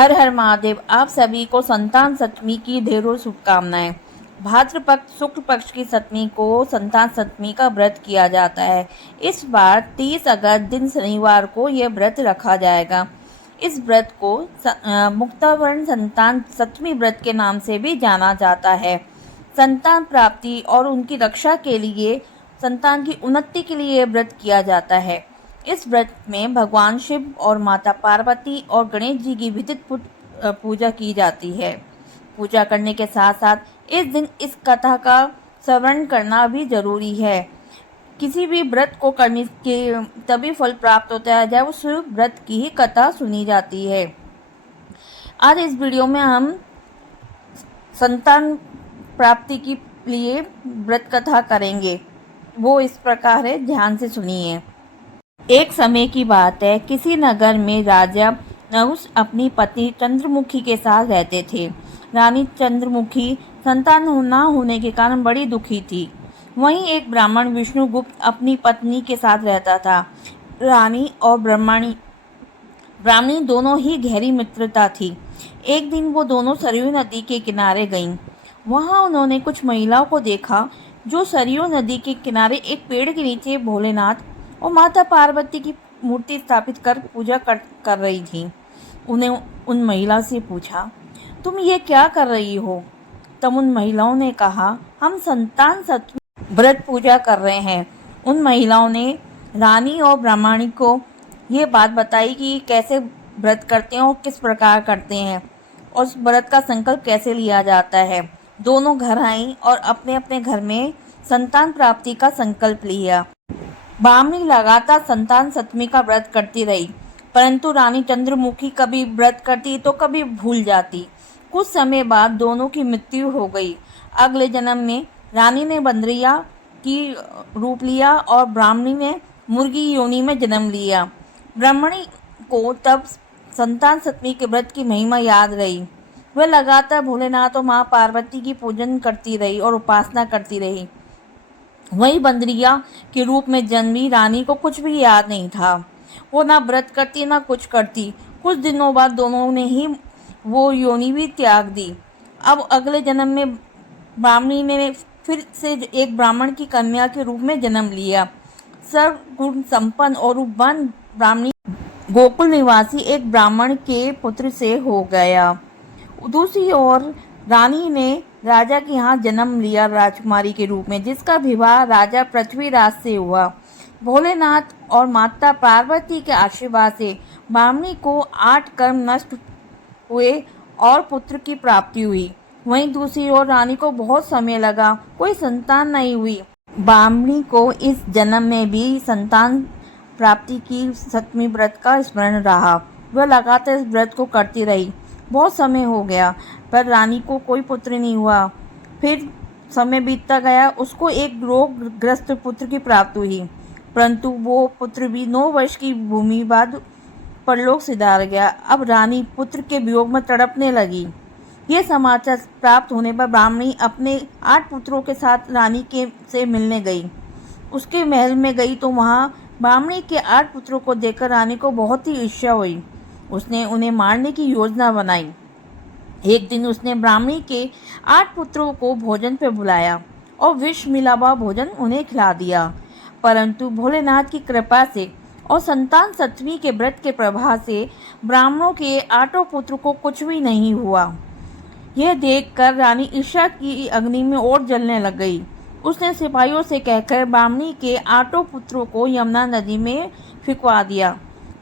हर हर महादेव। आप सभी को संतान सप्तमी की ढेरों शुभकामनाएं। भाद्रपद शुक्ल पक्ष की सप्तमी को संतान सप्तमी का व्रत किया जाता है। इस बार 30 अगस्त दिन शनिवार को यह व्रत रखा जाएगा। इस व्रत को मुक्तावरण संतान सप्तमी व्रत के नाम से भी जाना जाता है। संतान प्राप्ति और उनकी रक्षा के लिए, संतान की उन्नति के लिए यह व्रत किया जाता है। इस व्रत में भगवान शिव और माता पार्वती और गणेश जी की विधिवत पूजा की जाती है। पूजा करने के साथ साथ इस दिन इस कथा का श्रवण करना भी जरूरी है। किसी भी व्रत को करने के तभी फल प्राप्त होता है जब उस व्रत की ही कथा सुनी जाती है। आज इस वीडियो में हम संतान प्राप्ति के लिए व्रत कथा करेंगे। वो इस प्रकार है, ध्यान से सुनिए। एक समय की बात है, किसी नगर में राजा नहुष अपनी पत्नी चंद्रमुखी के साथ रहते थे। रानी चंद्रमुखी संतान न होने के कारण बड़ी दुखी थी। वहीं एक ब्राह्मण विष्णुगुप्त अपनी पत्नी के साथ रहता था। रानी और ब्राह्मणी दोनों ही गहरी मित्रता थी। एक दिन वो दोनों सरयू नदी के किनारे गईं। वहां उन्होंने कुछ महिलाओं को देखा जो सरयू नदी के किनारे एक पेड़ के नीचे भोलेनाथ और माता पार्वती की मूर्ति स्थापित कर पूजा कर रही थी। उन्हें उन महिला से पूछा, तुम ये क्या कर रही हो? तब उन महिलाओं ने कहा, हम संतान सप्तमी व्रत पूजा कर रहे हैं। उन महिलाओं ने रानी और ब्राह्मणी को ये बात बताई कि कैसे व्रत करते हैं और किस प्रकार करते हैं और उस व्रत का संकल्प कैसे लिया जाता है। दोनों घर आईं और अपने अपने घर में संतान प्राप्ति का संकल्प लिया। ब्राह्मणी लगातार संतान सप्तमी का व्रत करती रही, परंतु रानी चंद्रमुखी कभी व्रत करती तो कभी भूल जाती। कुछ समय बाद दोनों की मृत्यु हो गई। अगले जन्म में रानी ने बंदरिया की रूप लिया और ब्राह्मणी ने मुर्गी योनि में जन्म लिया। ब्राह्मणी को तब संतान सप्तमी के व्रत की महिमा याद रही। वह लगातार भोलेनाथ और माँ पार्वती की पूजन करती रही और उपासना करती रही। वही बंदरिया के रूप में जन्मी रानी को कुछ भी याद नहीं था। वो ना व्रत करती ना कुछ करती। कुछ दिनों बाद दोनों ने ही वो योनि भी त्याग दी। अब अगले जन्म में ब्राह्मणी ने फिर से एक ब्राह्मण की कन्या के रूप में जन्म लिया। सर्वगुण संपन्न और रूपवान ब्राह्मणी गोकुल निवासी एक ब्राह्मण के पुत्र से हो गया। दूसरी ओर रानी ने राजा के यहाँ जन्म लिया राजकुमारी के रूप में, जिसका विवाह राजा पृथ्वीराज से हुआ। भोलेनाथ और माता पार्वती के आशीर्वाद से ब्राह्मणी को 8 कर्म नष्ट हुए और पुत्र की प्राप्ति हुई। वहीं दूसरी ओर रानी को बहुत समय लगा, कोई संतान नहीं हुई। ब्राह्मणी को इस जन्म में भी संतान प्राप्ति की सप्तमी व्रत का स्मरण रहा। वह लगातार इस व्रत को करती रही। बहुत समय हो गया पर रानी को कोई पुत्र नहीं हुआ। फिर समय बीतता गया, उसको एक रोगग्रस्त पुत्र की प्राप्ति हुई, परंतु वो पुत्र भी 9 वर्ष की भूमि बाद परलोक सिधार गया। अब रानी पुत्र के वियोग में तड़पने लगी। ये समाचार प्राप्त होने पर ब्राह्मणी अपने 8 पुत्रों के साथ रानी से मिलने गई। उसके महल में गई तो वहाँ ब्राह्मणी के 8 पुत्रों को देखकर रानी को बहुत ही ईर्ष्या हुई। उसने उन्हें मारने की योजना बनाई। एक दिन उसने ब्राह्मणी के 8 पुत्रों को भोजन पर बुलाया और विष मिला हुआ भोजन उन्हें खिला दिया, परंतु भोलेनाथ की कृपा से और संतान सप्तमी के व्रत के प्रभाव से ब्राह्मणों के 8 पुत्र को कुछ भी नहीं हुआ। यह देखकर रानी ईर्ष्या की अग्नि में और जलने लग गई। उसने सिपाहियों से कहकर ब्राह्मणी के 8 पुत्रों को यमुना नदी में फेंकवा दिया,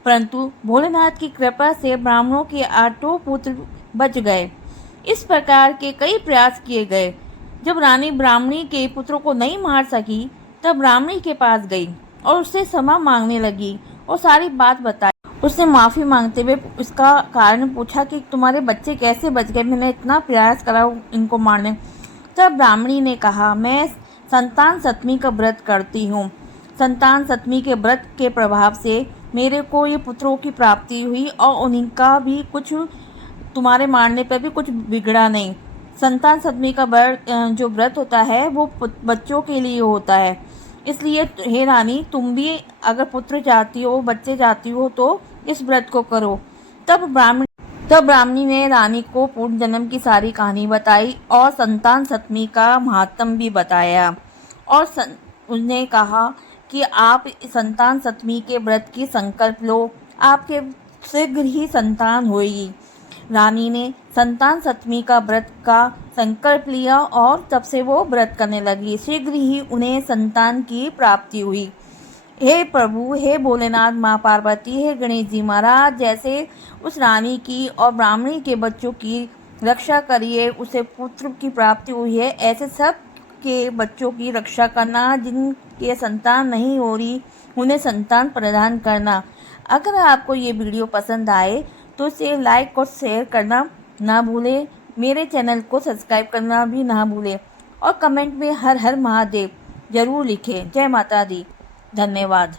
परंतु भोलेनाथ की कृपा से ब्राह्मणों के 8 पुत्र बच गए। इस प्रकार के कई प्रयास किए गए। जब रानी ब्राह्मणी के पुत्रों को नहीं मार सकी, तब ब्राह्मणी के पास गई और उससे क्षमा मांगने लगी और सारी बात बताई। उसने माफी मांगते हुए इसका कारण पूछा कि तुम्हारे बच्चे कैसे बच गए, मैंने इतना प्रयास करा इनको मारने। तब ब्राह्मणी ने कहा, मैं संतान सप्तमी का व्रत करती हूँ। संतान सप्तमी के व्रत के प्रभाव से मेरे को ये पुत्रों की प्राप्ति हुई और उनका भी कुछ, तुम्हारे मारने पर भी कुछ बिगड़ा नहीं। संतान सप्तमी का जो व्रत होता है वो बच्चों के लिए होता है, इसलिए हे रानी, तुम भी अगर पुत्र चाहती हो, बच्चे चाहती हो तो इस व्रत को करो। तब तब ब्राह्मणी ने रानी को पूर्व जन्म की सारी कहानी बताई और संतान सप्तमी का महात्म भी बताया। और उसने कहा कि आप संतान सप्तमी के व्रत की संकल्प लो, आपके शीघ्र ही संतान होगी। रानी ने संतान सप्तमी का व्रत का संकल्प लिया और तब से वो व्रत करने लगी। शीघ्र ही उन्हें संतान की प्राप्ति हुई। हे प्रभु, हे भोलेनाथ, माँ पार्वती, हे गणेश जी महाराज, जैसे उस रानी की और ब्राह्मणी के बच्चों की रक्षा करिए, उसे पुत्र की प्राप्ति हुई है, ऐसे सब के बच्चों की रक्षा करना। जिनके संतान नहीं हो रही उन्हें संतान प्रदान करना। अगर आपको ये वीडियो पसंद आए तो इसे लाइक और शेयर करना ना भूलें। मेरे चैनल को सब्सक्राइब करना भी ना भूलें और कमेंट में हर हर महादेव जरूर लिखें। जय माता दी। धन्यवाद।